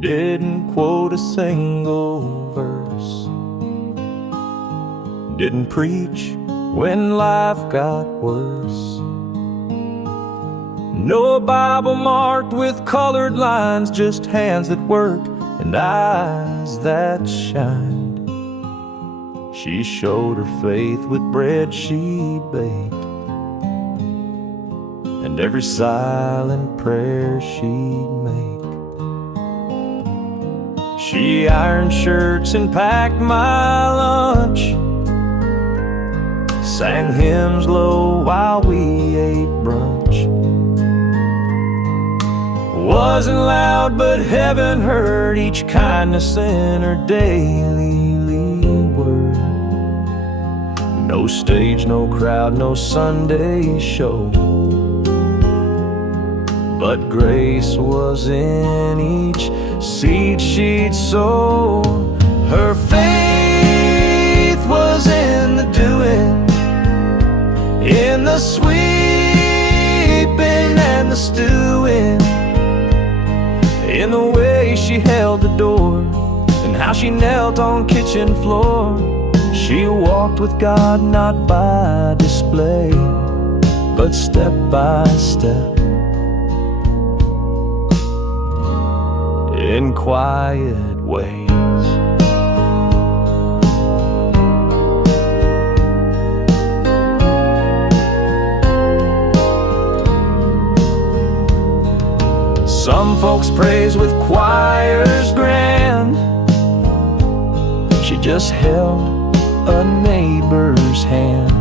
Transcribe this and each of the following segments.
didn't quote a single verse, didn't preach when life got worse. No Bible marked with colored lines, just hands that work and eyes that shined. She showed her faith with bread she baked, and every silent prayer she'd make. She ironed shirts and packed my lunch, sang hymns low while we ate brunch. Wasn't loud, but heaven heard each kindness in her daily word. No stage, no crowd, no Sunday show, but grace was in each seed she'd sow. Her faith was in the doing, in the sweeping and the stewing, in the way she held the door and how she knelt on kitchen floor. She walked with God not by display, but step by step, in quiet ways. Some folks praise with choirs grand. She just held a neighbor's hand,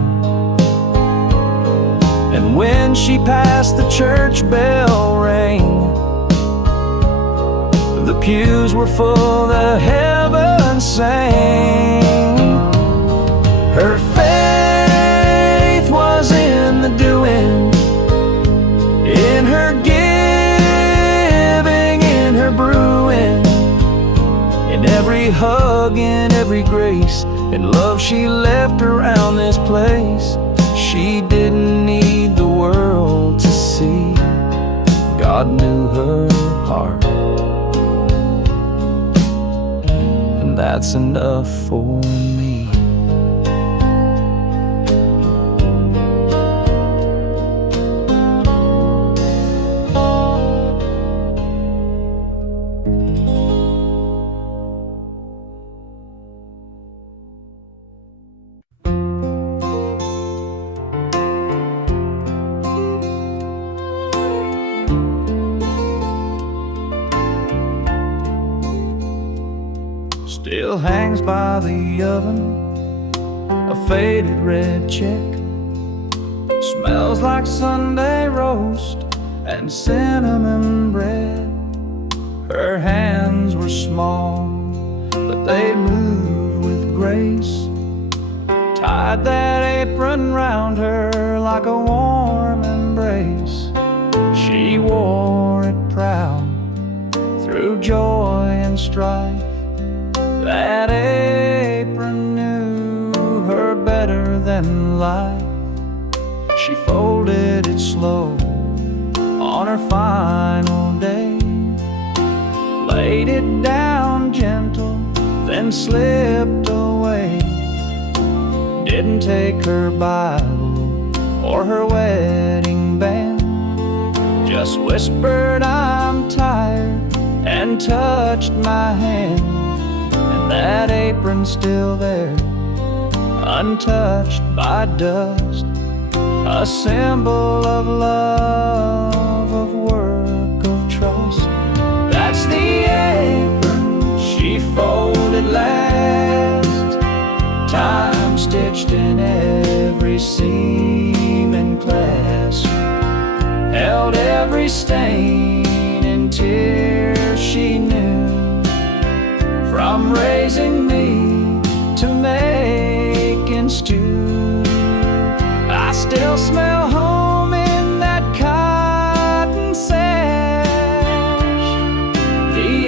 and when she passed, the church bell rang. The pews were full, the heavens sang. Her faith was in the doing, in her giving, in her brewing, in every hug, in every grace and love she left around this place. She didn't need the world to see, God knew her heart, and that's enough for me. Still hangs by the oven a faded red check, smells like Sunday roast and cinnamon bread. Her hands were small, but they moved with grace, tied that apron round her like a warm embrace. She wore it proud through joy and strife. That apron knew her better than life. She folded it slow on her final day, laid it down gentle, then slipped away. Didn't take her Bible or her wedding band, just whispered, "I'm tired," and touched my hand. That apron's still there, untouched by dust, a symbol of love, of work, of trust. That's the apron she folded last, time stitched in every seam and clasp, held every stain and tear she knew. From raising me to making stew, I still smell home in that cotton sash, the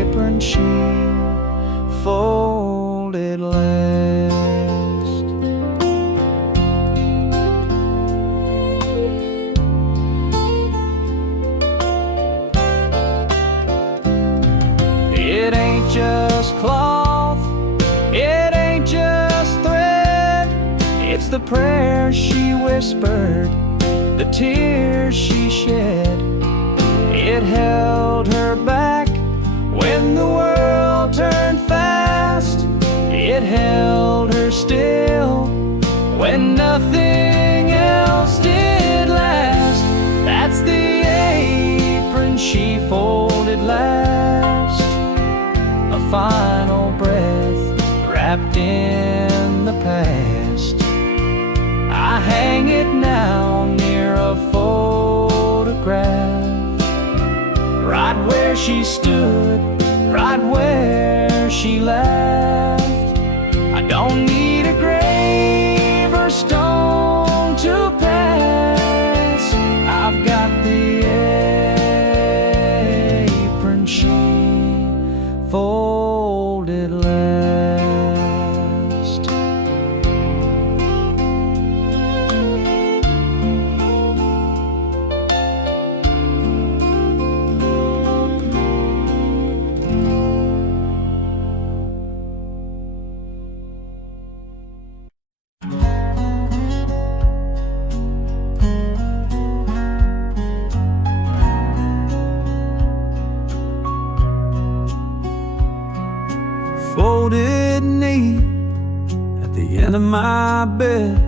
apron she folded last. ain't just cloth, it ain't just thread. It's the prayers she whispered, the tears she shed. It held her back when the world turned fast. It held her still when nothing else did last. That's the apron she folded last, a final breath wrapped in the past. I hang it now near a photograph, right where she stood, right where she laughed. I don't need a grave or stone to pass. I've got the apron she folded last. Folded neat at the end of my bed,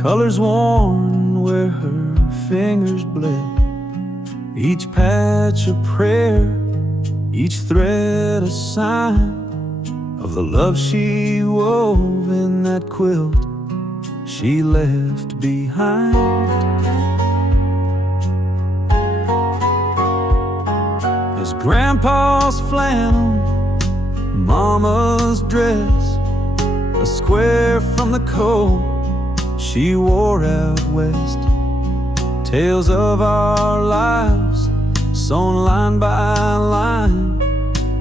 colors worn where her fingers bled. Each patch a prayer, each thread a sign of the love she wove in that quilt she left behind. There's Grandpa's flannel, Mama's dress, a square from the coat she wore out west. Tales of our lives sewn line by line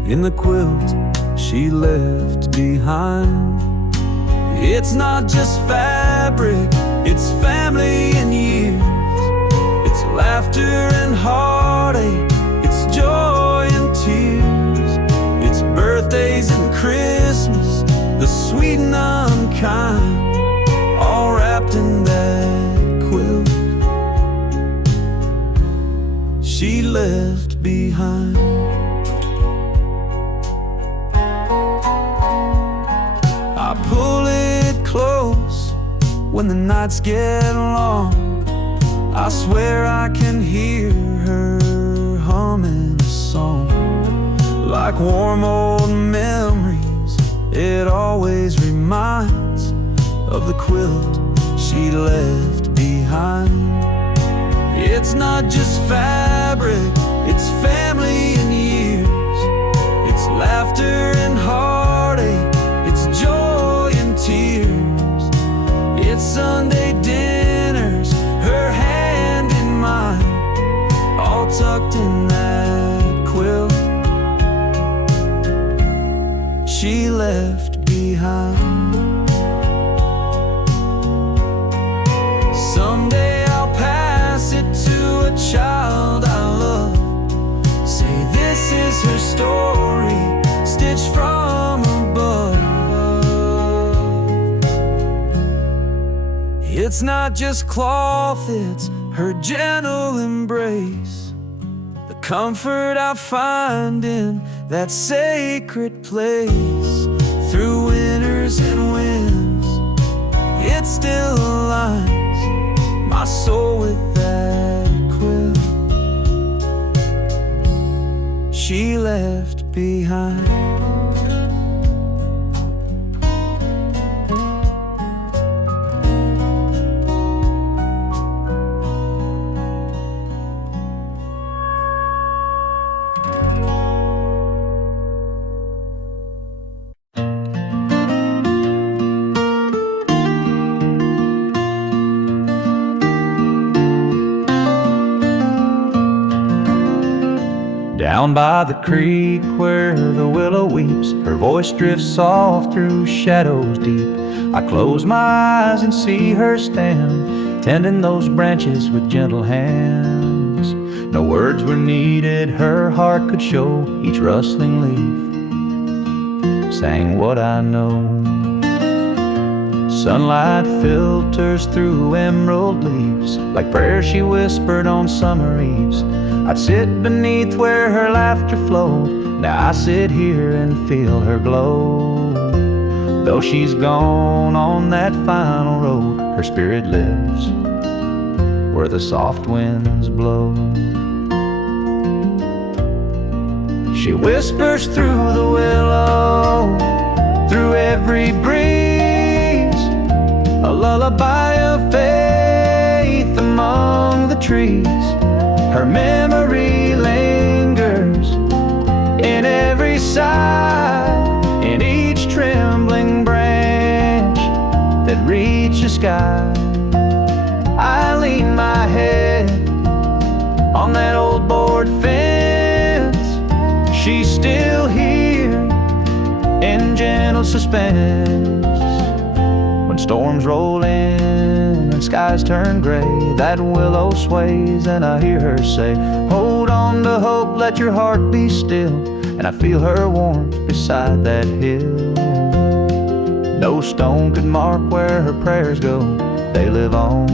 in the quilt she left behind. It's not just fabric, it's family and years. It's laughter and heartache, it's joy and tears. It's birthdays and Christmas, the sweet and unkind, all wrapped in that quilt she left behind. I pull it close when the nights get long. I swear I can hear her humming a song. Like warm old memories, it always reminds of the quilt she left behind. It's not just fabric, it's family and years. It's laughter and heartache, it's joy and tears. It's Sunday dinners, her hand in mine, all tucked in that quilt she left behind. Someday I'll pass it to a child I love, say this is her story, stitched from above. It's not just cloth, it's her gentle embrace, the comfort I find in that sacred place. Through winters and winds, it still aligns my soul with that quilt she left behind. Down by the creek where the willow weeps, her voice drifts soft through shadows deep. I close my eyes and see her stand, tending those branches with gentle hands. No words were needed, her heart could show. Each rustling leaf sang what I know. Sunlight filters through emerald leaves, like prayers she whispered on summer eves. I'd sit beneath where her laughter flowed. Now I sit here and feel her glow. Though she's gone on that final road, her spirit lives where the soft winds blow. She whispers through the willow, through every breeze, a lullaby of faith among the trees. Her memory lingers in every sigh, in each trembling branch that reaches the sky. I lean my head on that old board fence. She's still here in gentle suspense. When storms roll in and skies turn gray, that willow sways and I hear her say, hold on to hope, let your heart be still. And I feel her warmth beside that hill. No stone could mark where her prayers go. They live on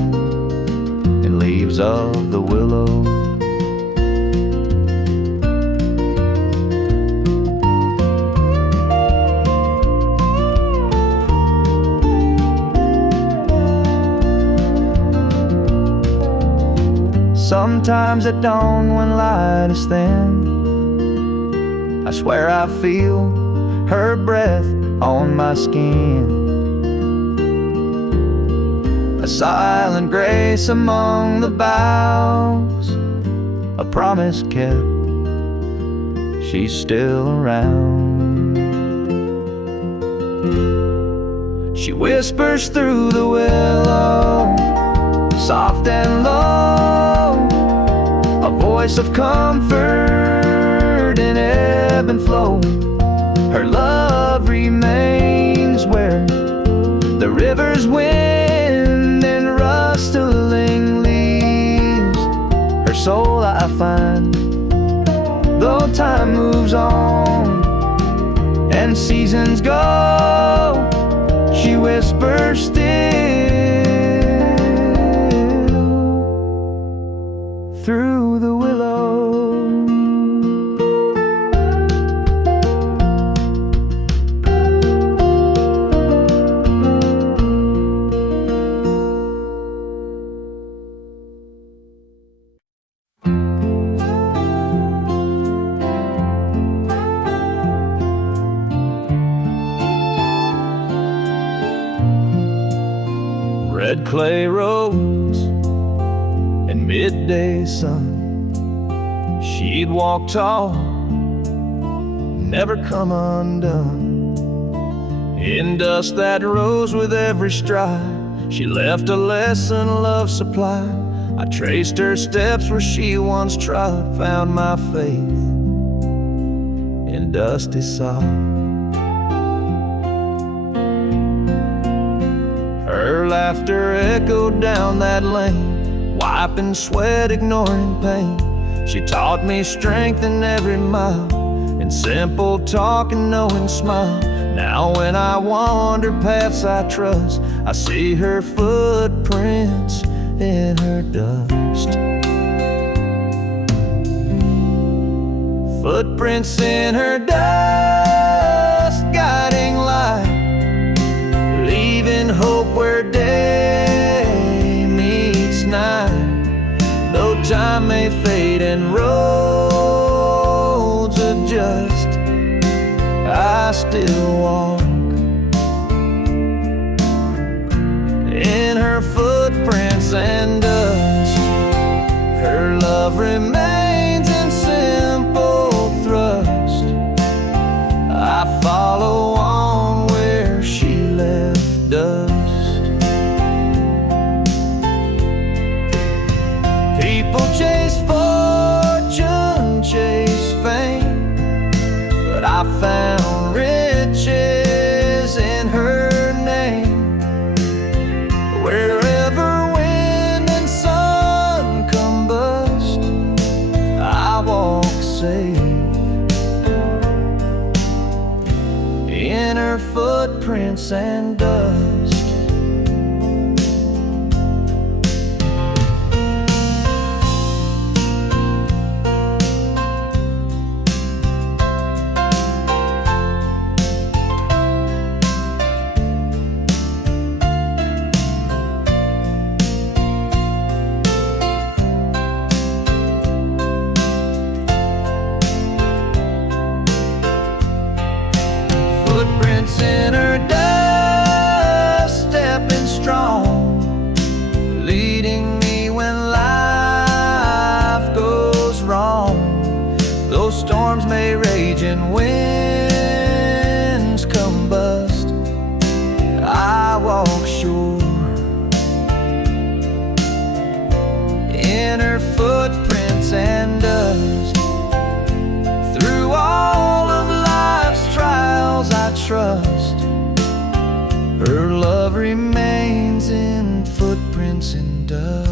in leaves of the willow. Sometimes at dawn when light is thin, I swear I feel her breath on my skin. A silent grace among the boughs, a promise kept, she's still around. She whispers through the willow, soft and low, a voice of comfort in ebb and flow. Her love remains where the river's wind and rustling leaves. Her soul I find, though time moves on and seasons go, she whispers still through the willow. Red clay roads and midday sun, she'd walk tall, never come undone. In dust that rose with every stride, she left a lesson love supplied. I traced her steps where she once trod, found my faith in dusty sod. Her laughter echoed down that lane, wiping sweat, ignoring pain. She taught me strength in every mile, in simple talk and knowing smile. Now when I wander paths I trust, I see her footprints in her dust. Footprints in her dust, guiding light, leaving hope where day meets night. Though time may fade and roads adjust, I still walk in her footprints and dust. Her love remains in simple thrust. I follow on where she left dust. People chase fortune, chase fame, but I found riches in her name. Wherever wind and sun combust, footprints and dust. Footprints in her dust, stepping strong, leading me when life goes wrong. Though storms may rage and winds combust, I walk sure in her footprints and dust. Through all of life's trials I trust, her love remains in footprints and dust.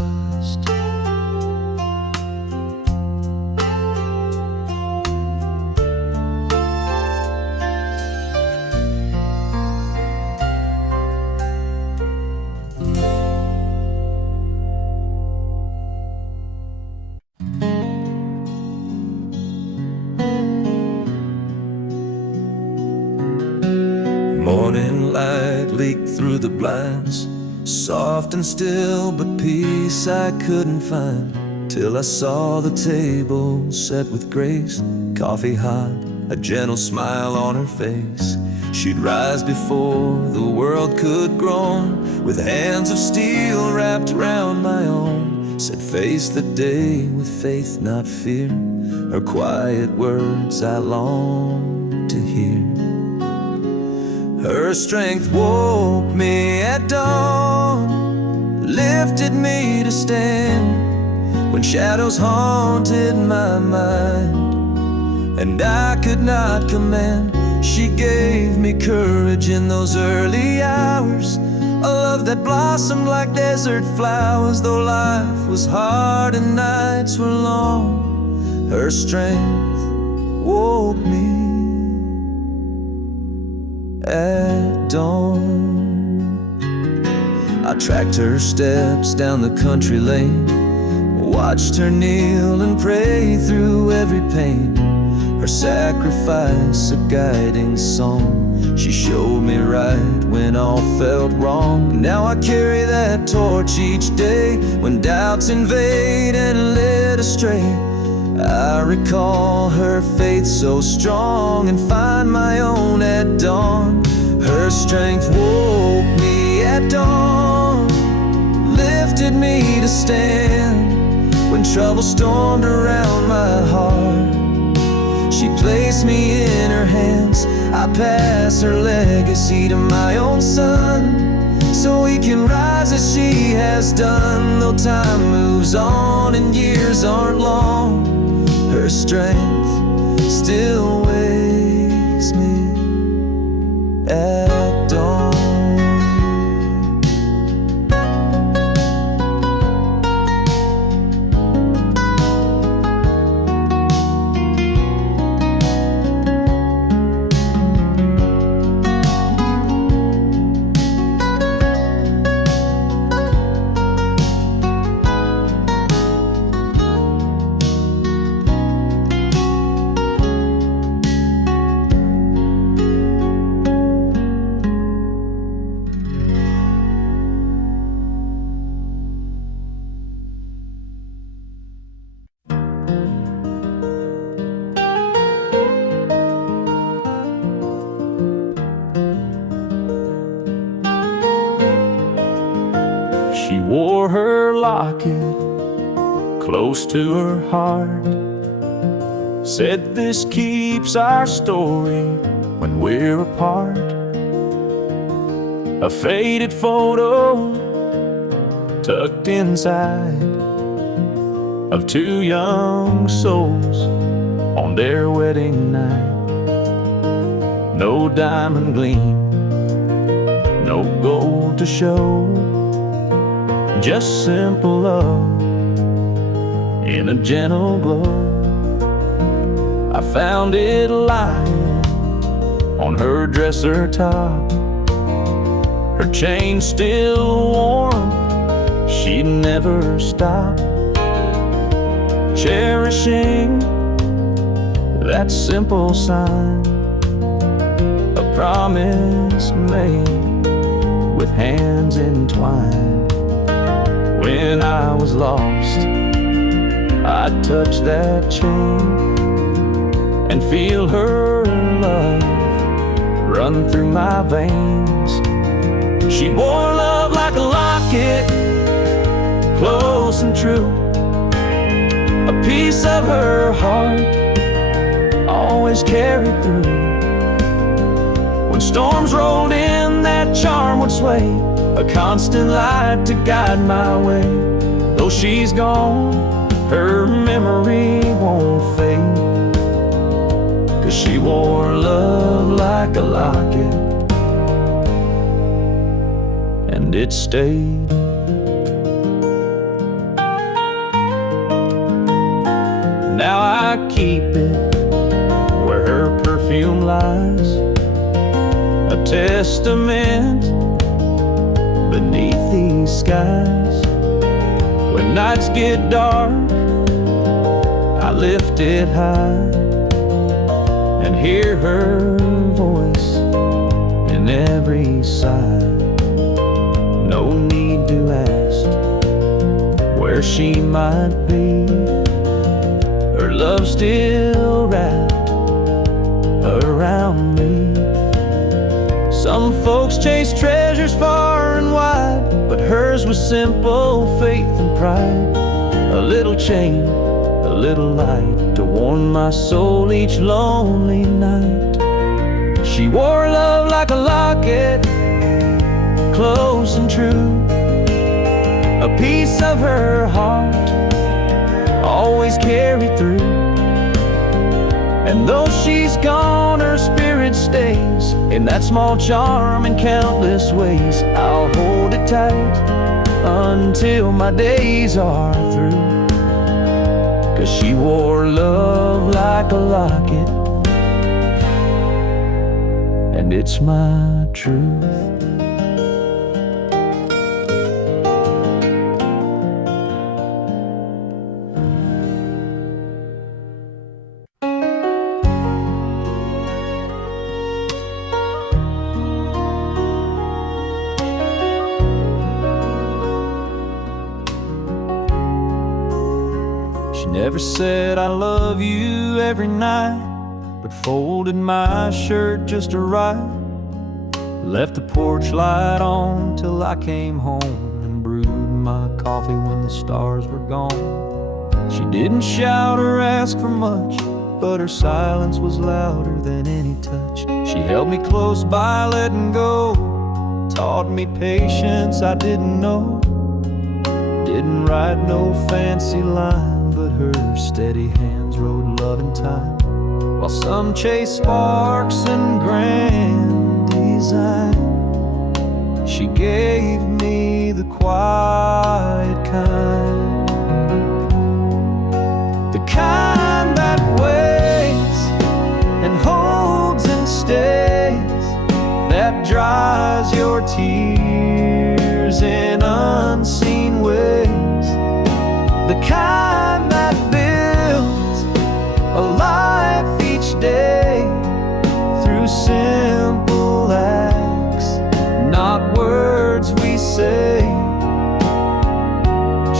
Morning light leaked through the blinds, soft and still, but peace I couldn't find, till I saw the table set with grace, coffee hot, a gentle smile on her face. She'd rise before the world could groan, with hands of steel wrapped round my own, said face the day with faith, not fear. Her quiet words I long to hear. Her strength woke me at dawn, lifted me to stand when shadows haunted my mind and I could not command. She gave me courage in those early hours, a love that blossomed like desert flowers. Though life was hard and nights were long, her strength woke me at dawn. I tracked her steps down the country lane, watched her kneel and pray through every pain. Her sacrifice a guiding song, she showed me right when all felt wrong. Now I carry that torch each day when doubts invade and led astray. I recall her faith so strong and find my own at dawn. Her strength woke me at dawn, lifted me to stand when trouble stormed around my heart. She placed me in her hands, I pass her legacy to my own son, so he can rise as she has done. Though time moves on and years aren't long, her strength still wakes me at dawn. She wore her locket close to her heart, said this keeps our story when we're apart. A faded photo tucked inside of two young souls on their wedding night. No diamond gleam, no gold to show, just simple love in a gentle glow. I found it lying on her dresser top. Her chain still warm, she'd never stop cherishing that simple sign, a promise made with hands entwined. When I was lost, I'd touch that chain and feel her love run through my veins. She wore love like a locket, close and true, a piece of her heart always carried through. When storms rolled in, that charm would sway, a constant light to guide my way. Though she's gone, her memory won't fade, 'cause she wore love like a locket, and it stayed. Now I keep it where her perfume lies, a testament beneath these skies. When nights get dark, I lift it high and hear her voice in every sigh. No need to ask where she might be, her love still wrapped around me. Some folks chase treasures far and wide, but hers was simple faith and pride. A little chain, a little light to warm my soul each lonely night. She wore love like a locket, close and true, a piece of her heart always carried through. And though she's gone, her spirit stays in that small charm in countless ways. I'll hold it tight until my days are through, 'cause she wore love like a locket, and it's my truth. She never said I love you every night, but folded my shirt just to right, left the porch light on till I came home, and brewed my coffee when the stars were gone. She didn't shout or ask for much, but her silence was louder than any touch. She held me close by letting go, taught me patience I didn't know. Didn't write no fancy line, but her steady hands wrote love in time. While some chase sparks and grand design, she gave me the quiet kind, the kind that waits and holds and stays, that dries your tears in unseen ways, the kind that builds a life each day through simple acts, not words we say.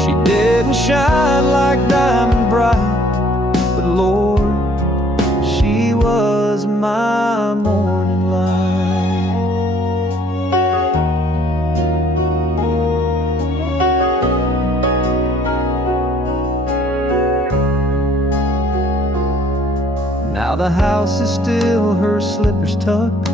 She didn't shine like diamond bright, but Lord, she was my morning light. Now the house is still, her slippers tucked,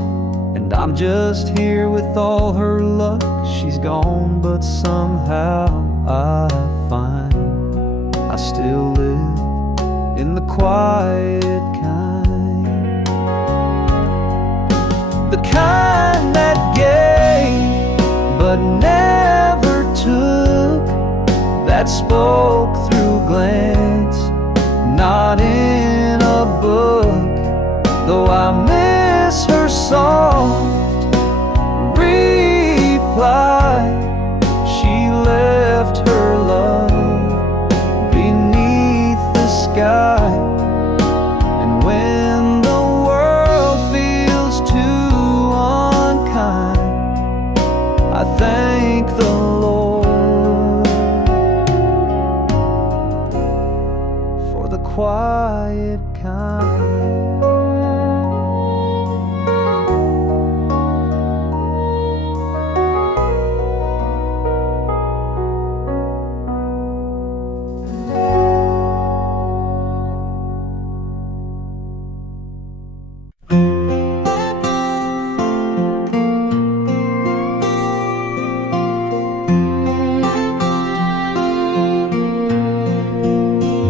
and I'm just here with all her luck. She's gone, but somehow I find I still live in the quiet kind, the kind that gave but never took, that spoke through glance, not in a book. Though I miss miss her soft reply. She left her love beneath the sky. And when the world feels too unkind, I thank the Lord for the quiet kind.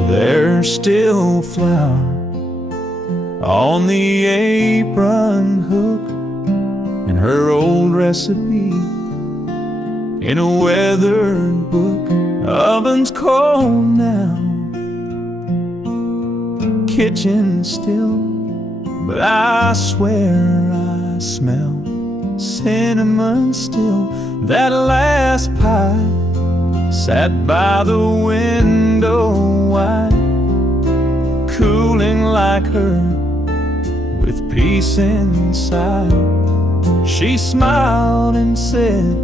There's still flour on the apron hook, and her old recipe in a weathered book. Oven's cold now, kitchen still, but I swear I smell cinnamon still. That last pie sat by the window wide, cooling like her, with peace inside. She smiled and said,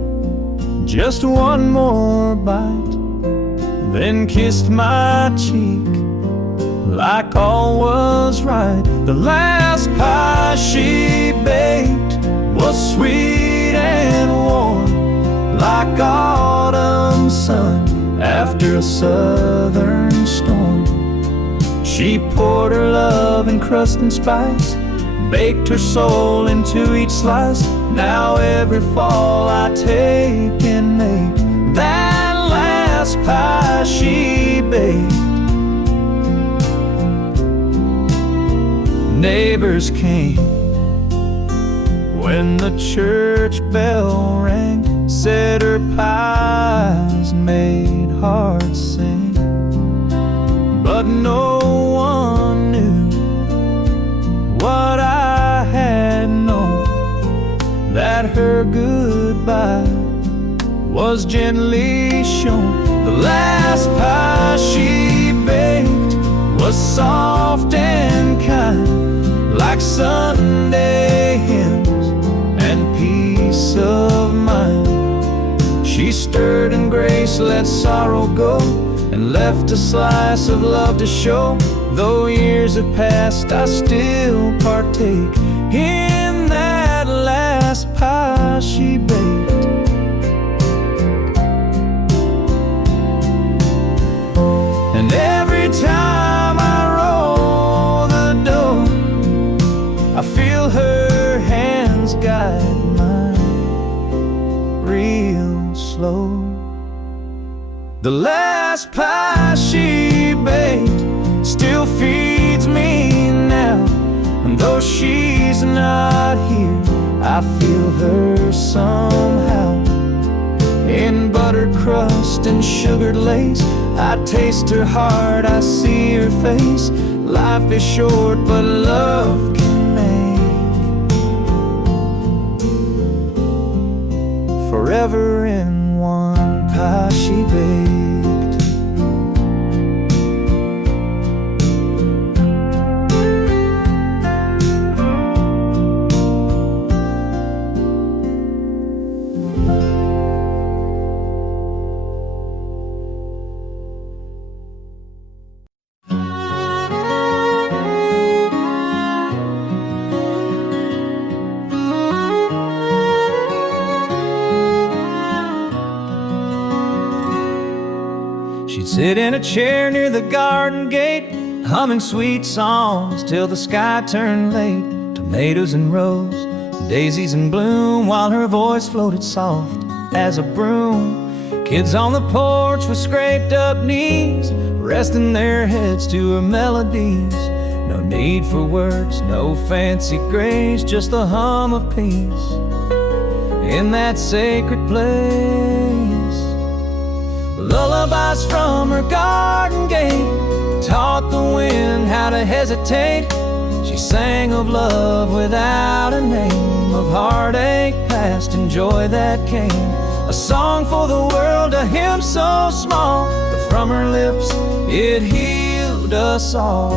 just one more bite, then kissed my cheek like all was right. The last pie she baked was sweet and warm, like autumn sun after a southern storm. She poured her love in crust and spice, baked her soul into each slice. Now every fall I take and make that last pie she baked. Neighbors came when the church bell rang, said her pies made hearts sing. But no one knew what I had known, that her goodbye was gently shown. The last pie she baked was soft and kind, like Sunday hymns and peace of mind. She stirred in grace, let sorrow go, and left a slice of love to show. Though years have passed, I still partake in that last pie she baked. And every time I roll the door, I feel her hands guide mine real slow. The last pie she baked still feeds me now, and though she's not here, I feel her somehow. In buttered crust and sugared lace, I taste her heart, I see her face. Life is short, but love can make forever in one pie she baked. She'd sit in a chair near the garden gate, humming sweet songs till the sky turned late. Tomatoes in rows, daisies in bloom, while her voice floated soft as a broom. Kids on the porch with scraped up knees, resting their heads to her melodies. No need for words, no fancy grace, just the hum of peace in that sacred place. Lullabies from her garden gate taught the wind how to hesitate. She sang of love without a name, of heartache past and joy that came. A song for the world, a hymn so small, but from her lips it healed us all.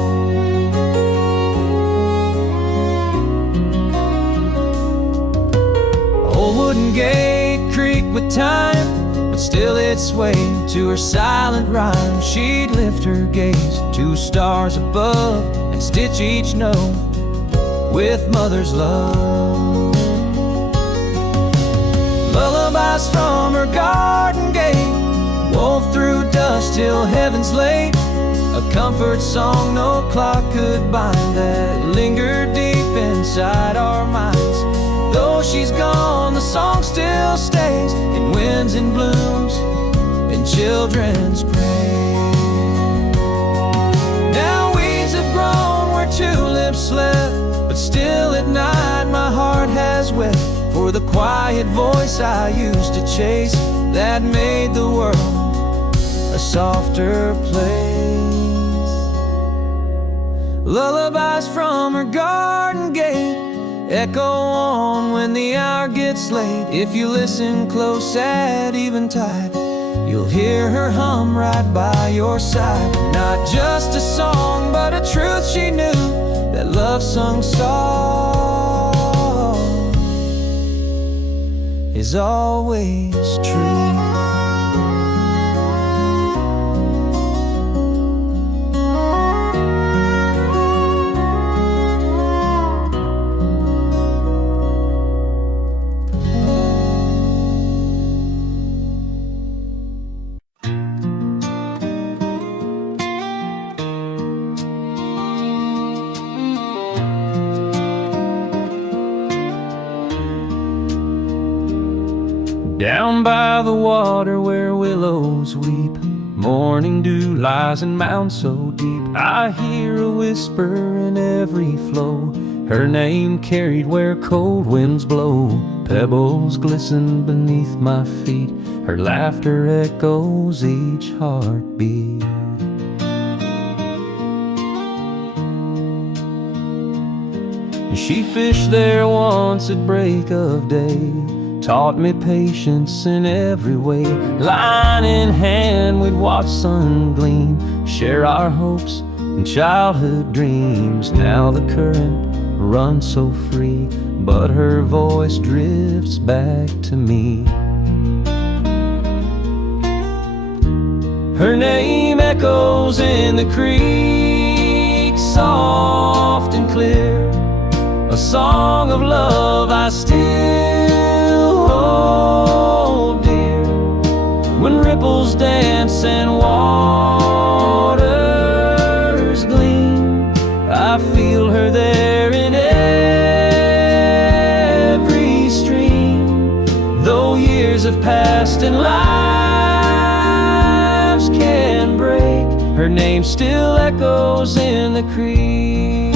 Old wooden gate creaked with time, but still it swayed to her silent rhyme. She'd lift her gaze to stars above and stitch each note with mother's love. Lullabies from her garden gate wove through dust till heaven's late. A comfort song no clock could bind, that lingered deep inside our minds. Though she's gone, the song still stays in winds and blooms, in children's praise. Now weeds have grown where tulips slept, but still at night my heart has wept for the quiet voice I used to chase, that made the world a softer place. Lullabies from her garden gate echo on when the hour gets late. If you listen close at eventide, you'll hear her hum right by your side. Not just a song, but a truth she knew, that love sung soft is always true. Down by the water where willows weep, morning dew lies in mounds so deep. I hear a whisper in every flow, her name carried where cold winds blow. Pebbles glisten beneath my feet, her laughter echoes each heartbeat. She fished there once at break of day, taught me patience in every way. Line in hand we'd watch sun gleam, share our hopes and childhood dreams. Now the current runs so free, but her voice drifts back to me. Her name echoes in the creek, soft and clear, a song of love I still hold dear. When ripples dance and waters gleam, I feel her there in every stream. Though years have passed and lives can break, her name still echoes in the creek.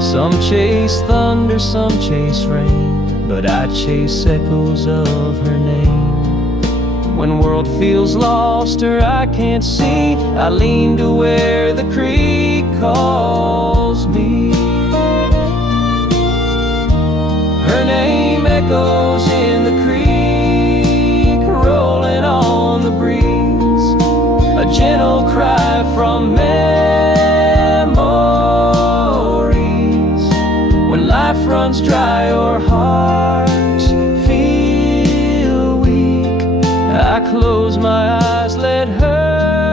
Some chase thunder, some chase rain, but I chase echoes of her name. When world feels lost or I can't see, I lean to where the creek calls me. Her name echoes in the creek, rolling on the breeze, a gentle cry from life runs dry or hearts feel weak. I close my eyes, let her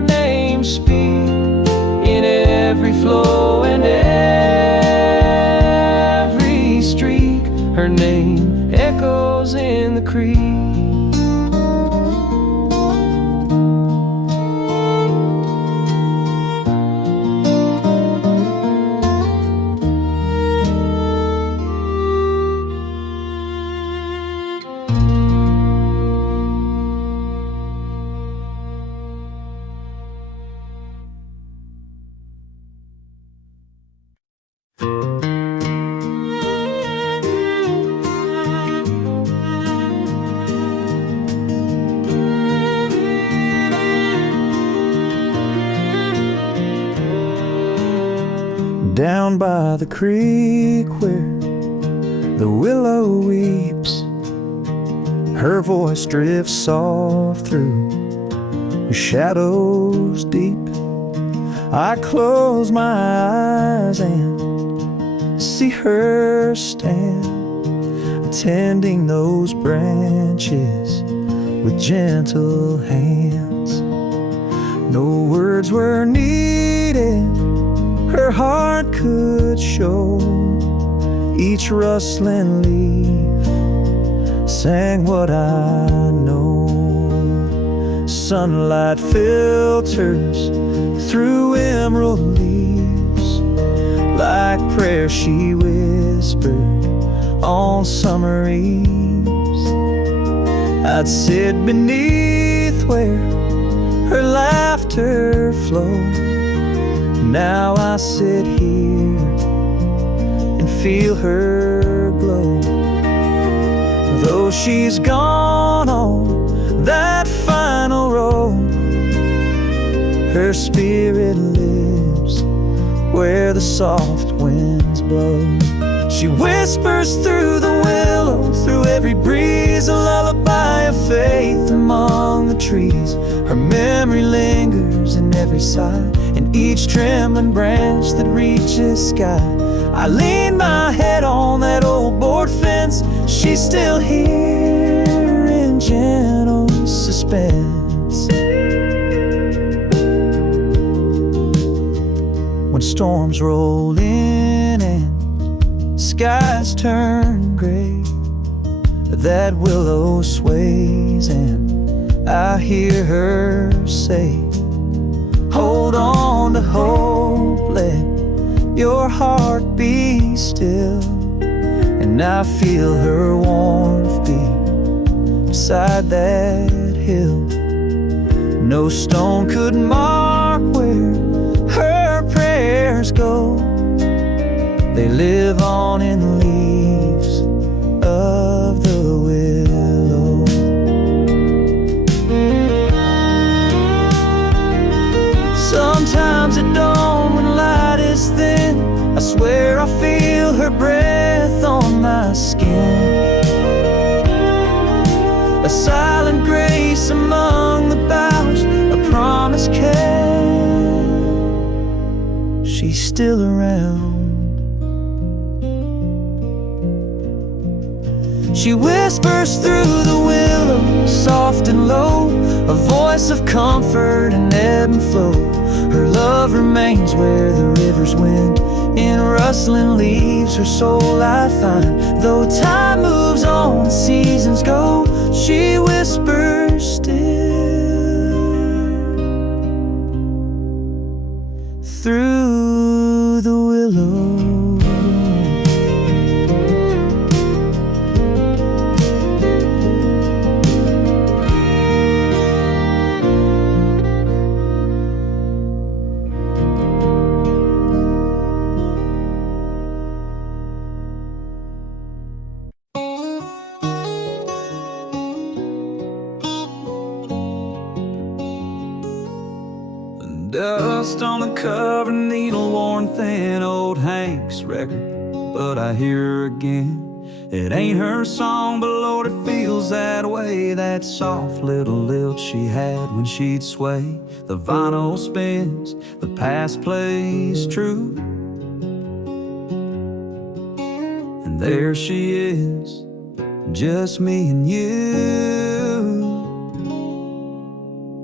name speak in every flow and every streak. Her name echoes in the creek. down by the creek where the willow weeps. Her voice drifts soft through the shadows deep. I close my eyes and see her stand, tending those branches with gentle hands. No words were needed, her heart could show. Each rustling leaf sang what I know. Sunlight filters through emerald leaves, like prayer she whispered on summer eves. I'd sit beneath where her laughter flowed. Now I sit here and feel her glow. Though she's gone on that final road, her spirit lives where the soft winds blow. She whispers through the willow, through every breeze, a lullaby of faith among the trees. Her memory lingers in every sigh, in each trembling branch that reaches sky. I lean my head on that old board fence. She's still here in gentle suspense. When storms roll in and skies turn gray, that willow sways and I hear her say, hold on to hope, let your heart be still. And I feel her warmth beat beside that hill. No stone could mark where her prayers go. They live on in the leaves of the willow. Sometimes at dawn when light is thin, I swear I feel her breath on my skin. A silent grace among the boughs, a promise kept. She's still around. She whispers through the willow, soft and low, a voice of comfort and ebb and flow. Her love remains where the rivers wend, in rustling leaves her soul I find. Though time moves on, seasons go, she whispers still through the willow. Dust on the cover, needle-worn thin, old Hank's record, but I hear her again. It ain't her song, but Lord, it feels that way. That soft little lilt she had when she'd sway. The vinyl spins, the past plays true, and there she is, just me and you.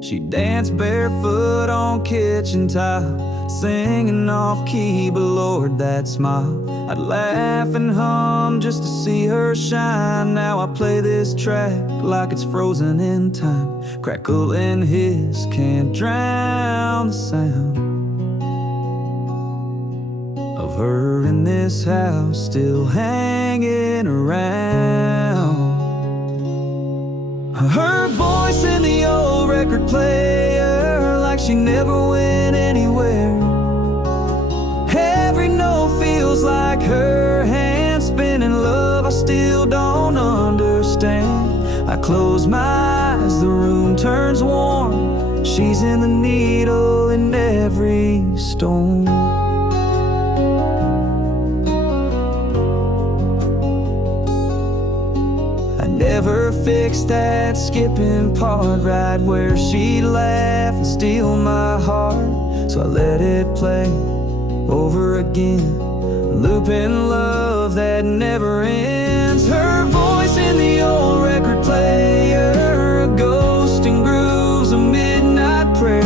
She danced barefoot on kitchen tile, singing off key, but Lord, that smile. I'd laugh and hum just to see her shine. Now I play this track like it's frozen in time. Crackle and hiss can't drown the sound of her in this house, still hanging around. Her voice in the old record player, like she never went anywhere. Every note feels like her hand spinning. Love I still don't understand. I close my eyes, the room turns warm. She's in the needle in every stone. never fix that skipping part right where she'd laugh and steal my heart. So I let it play over again, looping love that never ends. Her voice in the old record player, a ghost in grooves, a midnight prayer.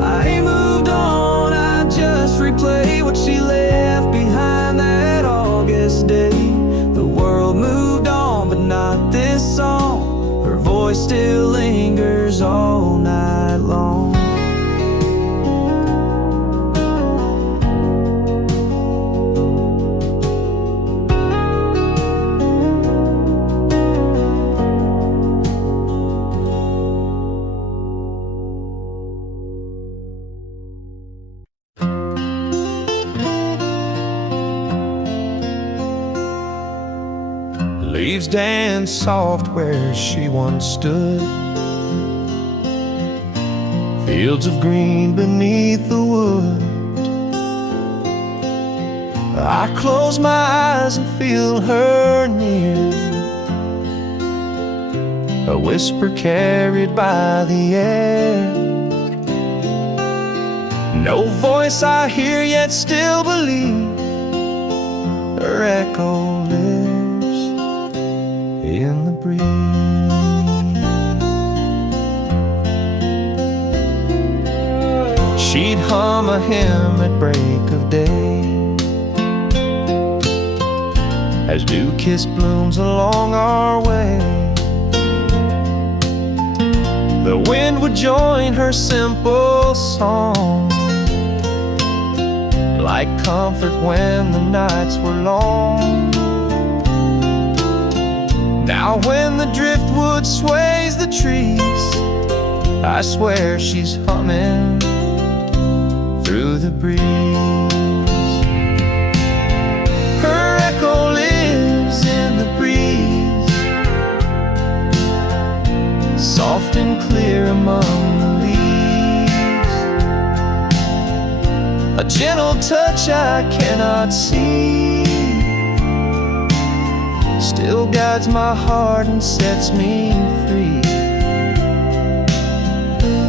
I ain't moved on, I just replay what she left behind that August day. The world moved on, but not this song. Her voice still lingers all night long. Leaves dance soft where she once stood, fields of green beneath the wood. I close my eyes and feel her near, a whisper carried by the air. No voice I hear, yet still believe her echo lives in the breeze. She'd hum a hymn at break of day, as dew-kissed blooms along our way. The wind would join her simple song, like comfort when the nights were long. Now when the driftwood sways the trees, I swear she's humming through the breeze. Her echo lives in the breeze, soft and clear among the leaves. A gentle touch I cannot see still guides my heart and sets me free.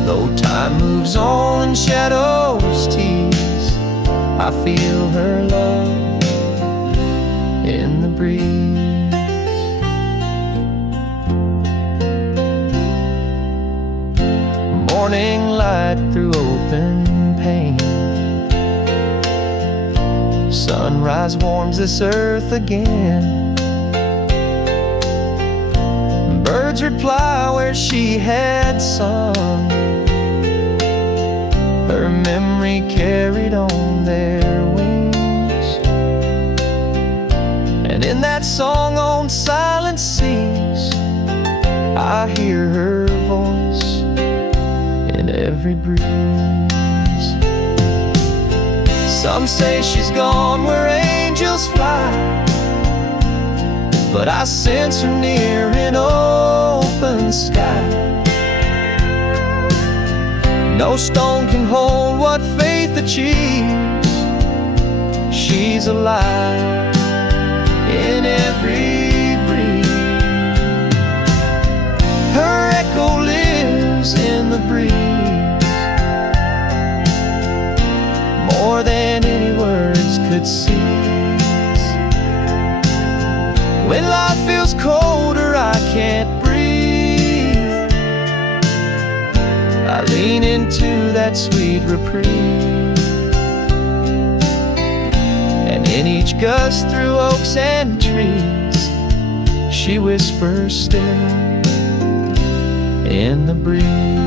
Though time moves on and shadows tease, I feel her love in the breeze. Morning light through open pane, sunrise warms this earth again. Birds reply where she had sung, her memory carried on their wings. And in that song on silent seas, I hear her voice in every breeze. Some say she's gone where angels fly, but I sense her near in open sky. No stone can hold what faith achieves. She's alive in every breeze. Her echo lives in the breeze, more than any words could seize. When life feels colder, I can't breathe, I lean into that sweet reprieve. And in each gust through oaks and trees, she whispers still in the breeze.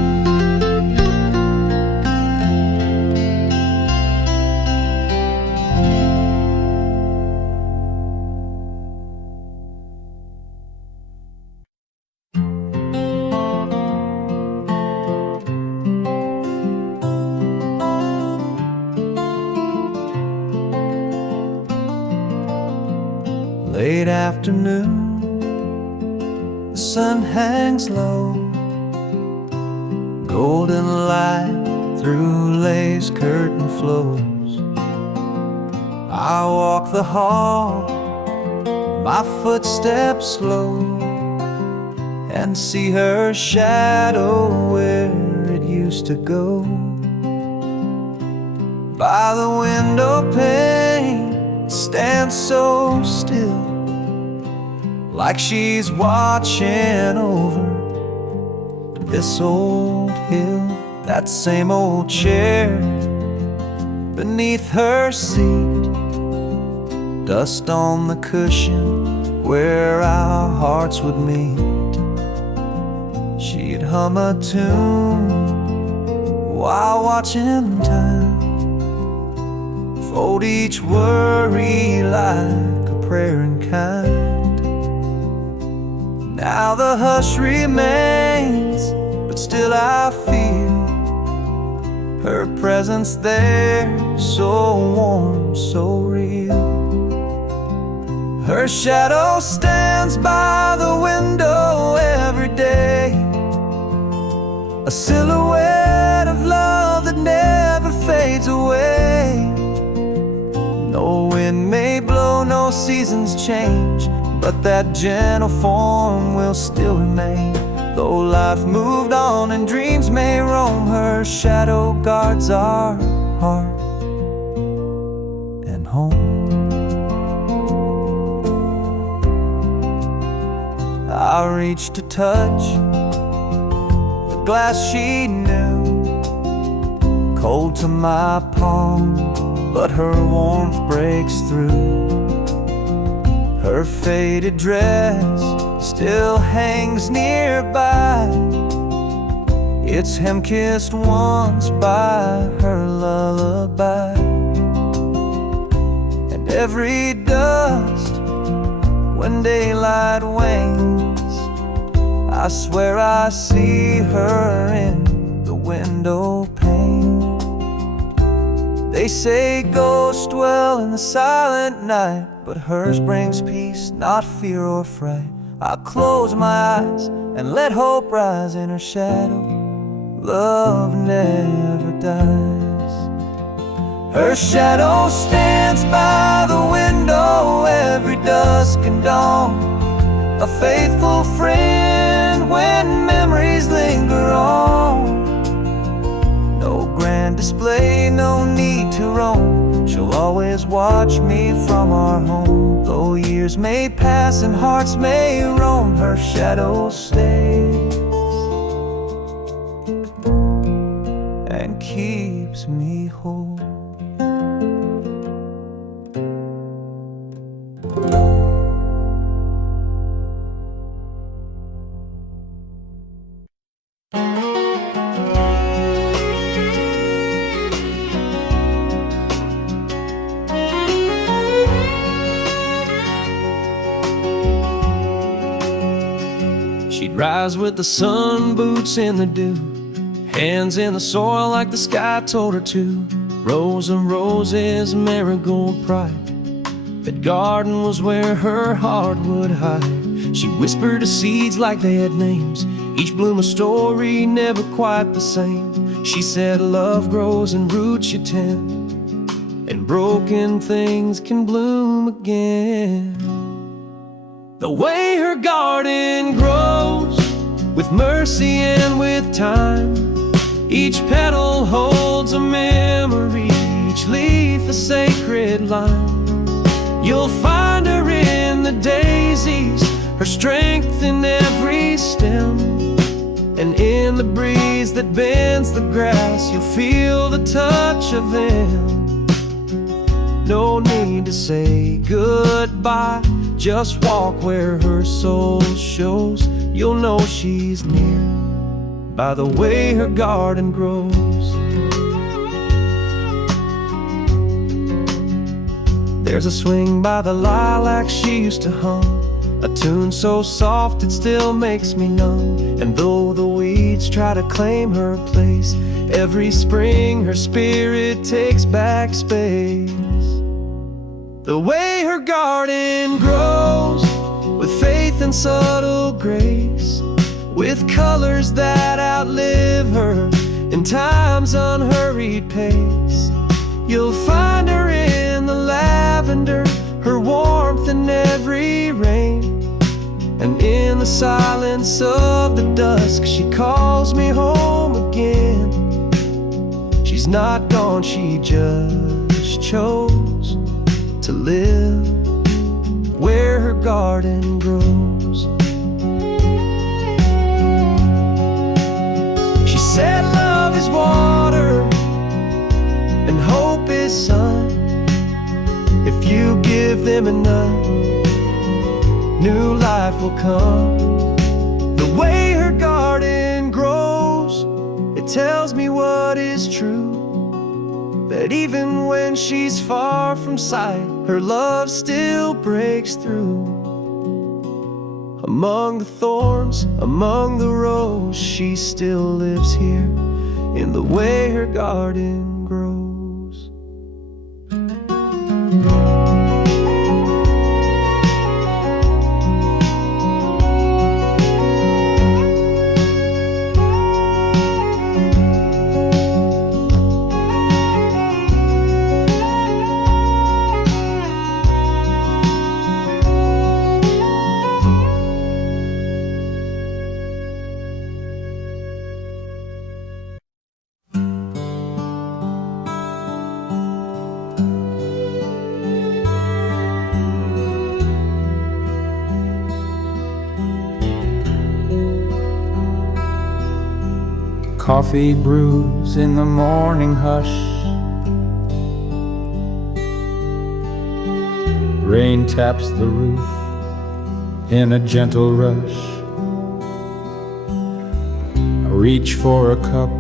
Late afternoon, the sun hangs low, golden light through lace curtain flows. I walk the hall, my footsteps slow, and see her shadow where it used to go. By the window pane, stands so still, like she's watching over this old hill. That same old chair beneath her seat, dust on the cushion where our hearts would meet. She'd hum a tune while watching time, fold each worry like a prayer in kind. Now the hush remains, but still I feel her presence there, so warm, so real. Her shadow stands by the window every day, a silhouette of love that never fades away. No wind may blow, no seasons change, but that gentle form will still remain. Though life moved on and dreams may roam, her shadow guards our heart and home. I reached to touch the glass she knew, cold to my palm, but her warmth breaks through. Her faded dress still hangs nearby, its hem kissed once by her lullaby. And every dust when daylight wanes, I swear I see her in the window pane. They say ghosts dwell in the silent night, but hers brings peace, not fear or fright. I close my eyes and let hope rise in her shadow. Love never dies. Her shadow stands by the window every dusk and dawn, a faithful friend when memories linger on. No grand display, no need to roam, she'll always watch me from our home. Though years may pass and hearts may roam, her shadow stays and keeps me whole. She'd rise with the sun, boots in the dew, hands in the soil like the sky told her to. Rows of roses, marigold pride, that garden was where her heart would hide. She whispered to seeds like they had names, each bloom a story, never quite the same. She said love grows in roots you tend, and broken things can bloom again. The way her garden grows, with mercy and with time, each petal holds a memory, each leaf a sacred line. You'll find her in the daisies, her strength in every stem, and in the breeze that bends the grass, you'll feel the touch of them. No need to say goodbye, just walk where her soul shows. You'll know she's near by the way her garden grows. There's a swing by the lilac she used to hum, a tune so soft it still makes me numb. And though the weeds try to claim her place, every spring her spirit takes back space. The way her garden grows, with faith and subtle grace, with colors that outlive her in time's unhurried pace. You'll find her in the lavender, her warmth in every rain, And in the silence of the dusk, she calls me home again. She's not gone, she just chose to live where her garden grows. She said love is water and hope is sun. If you give them enough, new life will come. The way her garden grows, it tells me what is true, that even when she's far from sight, her love still breaks through. Among the thorns, among the roses, she still lives here in the way her garden grows. Coffee brews in the morning hush. Rain taps the roof in a gentle rush. I reach for a cup,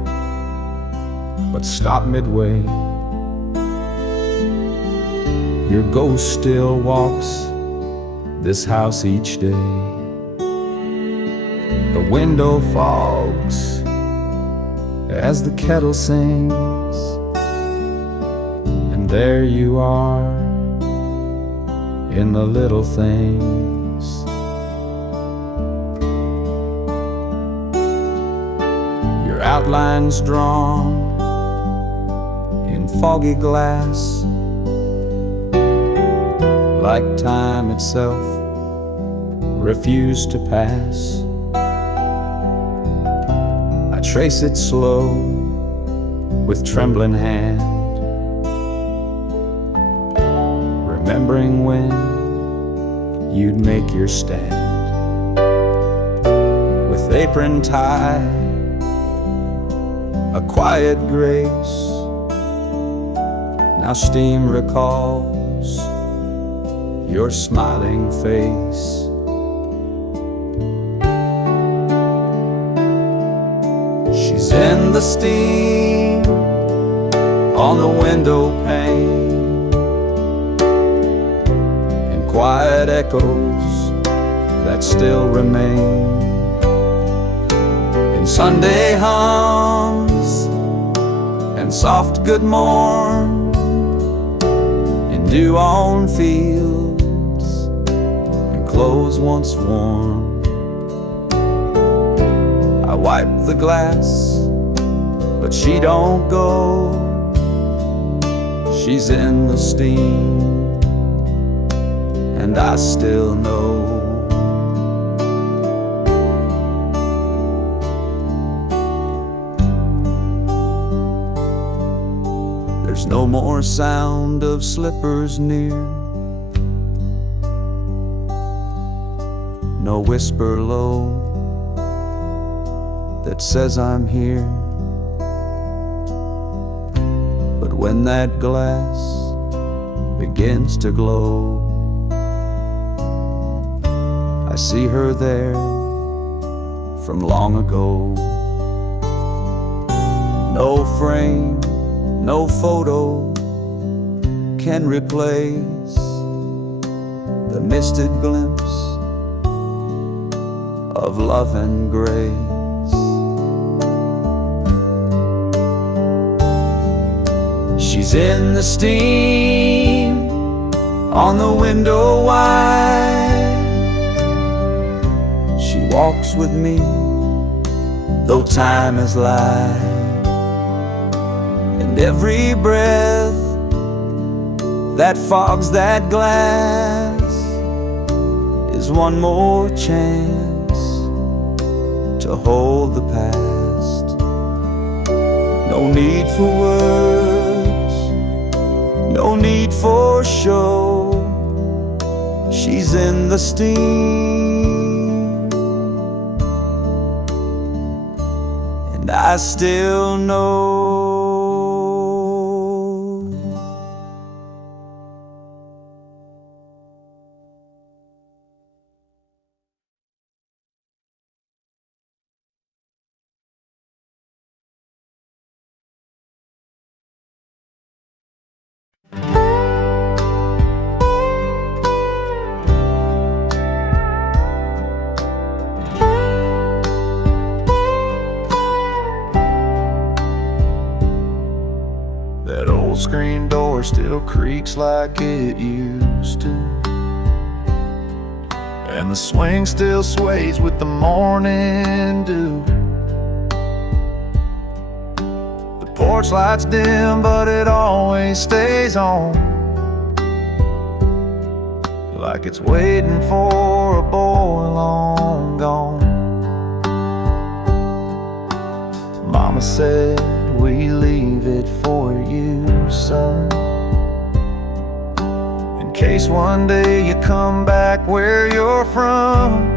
but stop midway. Your ghost still walks this house each day. The window fogs as the kettle sings, and there you are in the little things. Your outlines drawn in foggy glass, like time itself refused to pass. Trace it slow with trembling hand, remembering when you'd make your stand. With apron tied, a quiet grace, now steam recalls your smiling face. In the steam on the window pane, in quiet echoes that still remain, in Sunday hums and soft good morn, in dew on fields and clothes once worn. I wipe the glass, but she don't go. She's in the steam, and I still know. There's no more sound of slippers near, no whisper low that says I'm here. But when that glass begins to glow, I see her there from long ago. No frame, no photo can replace the misted glimpse of love and grace. She's in the steam on the window wide. She walks with me, though time has lied. And every breath that fogs that glass is one more chance to hold the past. No need for words, no need for show. She's in the steam, and I still know. That old screen door still creaks like it used to, and the swing still sways with the morning dew. The porch light's dim, but it always stays on, like it's waiting for a boy long gone. Mama said we leave it for you, son, in case one day you come back where you're from.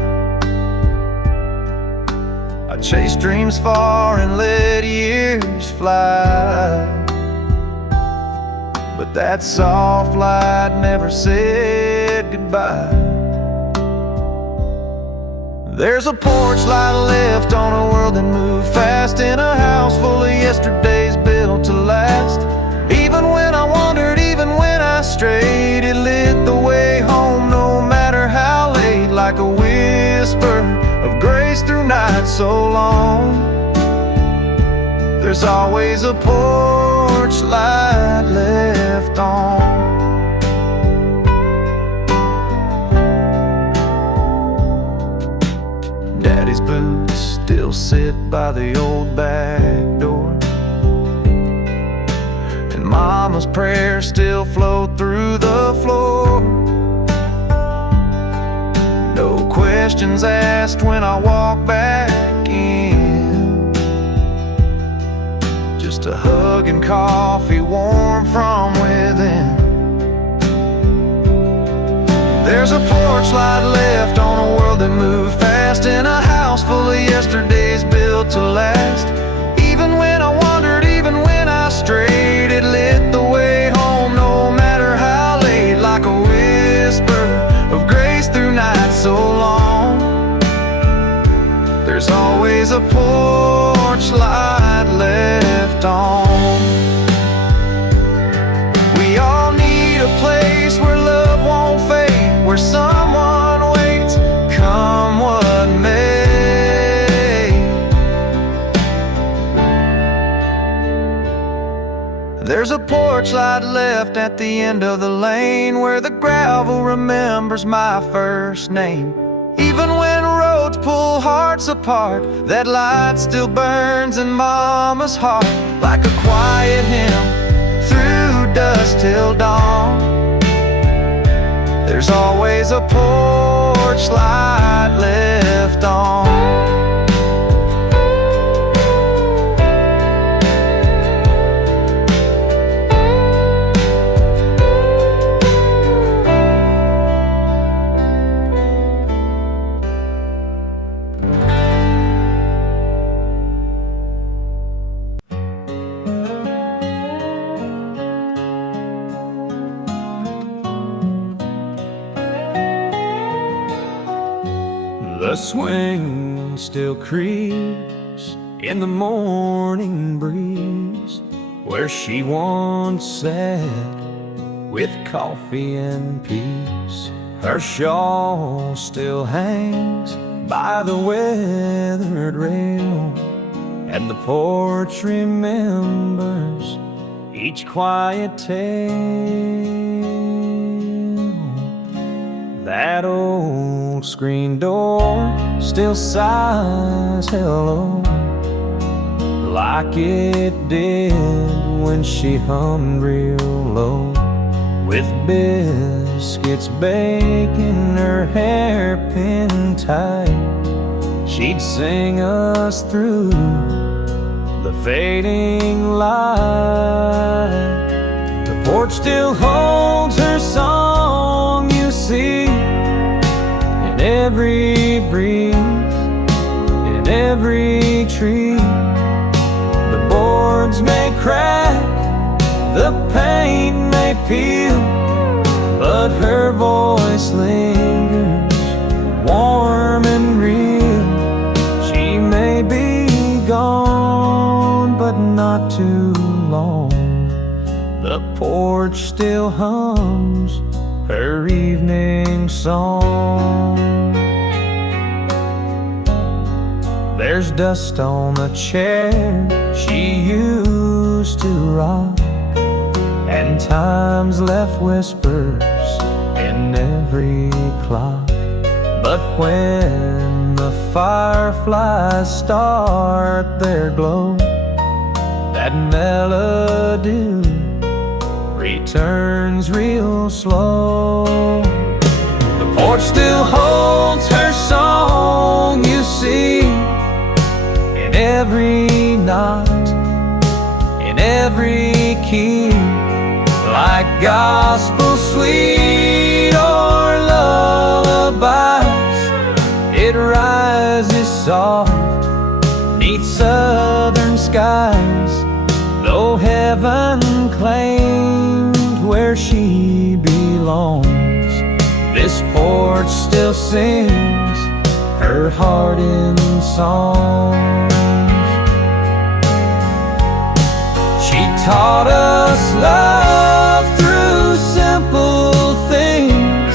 I chased dreams far and let years fly, but that soft light never said goodbye. There's a porch light left on a world that moved fast, in a house full of yesterdays built to last. Even when I wandered, even when I strayed, it lit the way home no matter how late, like a whisper of grace through nights so long. There's always a porch light left on. Daddy's boots still sit by the old back door, and Mama's prayers still flow through the floor. No questions asked when I walk back in, just a hug and coffee warm from within. There's a porch light left on a world that moved fast, in a house full of yesterdays built to last. Even when I wandered, even when I strayed, it lit the way home no matter how late, like a whisper of grace through nights so long. There's always a porch light left on. We all need a place where love won't fade, where someone waits, come what may. There's a porch light left at the end of the lane, where the gravel remembers my first name. Even when roads pull hearts apart, that light still burns in Mama's heart, like a quiet hymn through dusk till dawn. There's always a porch light left on. The swing still creaks in the morning breeze, where she once sat with coffee and peace. Her shawl still hangs by the weathered rail, and the porch remembers each quiet tale. That old screen door still sighs hello, like it did when she hummed real low. with biscuits, bacon, her hairpin tight. She'd sing us through the fading light. The porch still holds her song, you see, in every breeze, in every tree. The boards may crack, the paint may peel, but her voice lingers, warm and real. She may be gone, but not too long. The porch still hums her evening song. There's dust on the chair she used to rock, and time's left whispers in every clock. But when the fireflies start their glow, that melody returns real slow. The porch still holds her song, you see, in every knot, in every key, like gospel sweet or lullabies. It rises soft 'neath southern skies, though heaven claimed where she belongs. This porch still sings her heart in songs. She taught us love through simple things,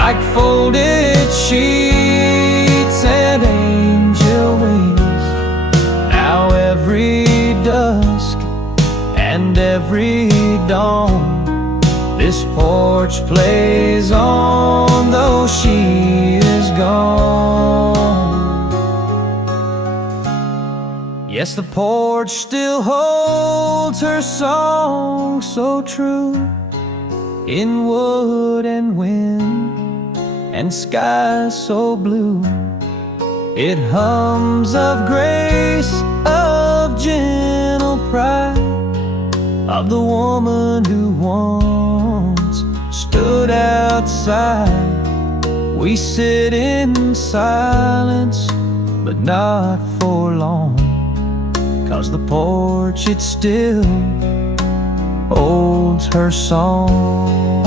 like folded sheets and angel wings. Now every dusk and every dawn, this porch plays on, though she is gone. Yes, the porch still holds her song so true, in wood and wind and sky so blue. It hums of grace, of gentle pride, of the woman who once stood outside. We sit in silence, but not for long, 'cause the porch, it still holds her song.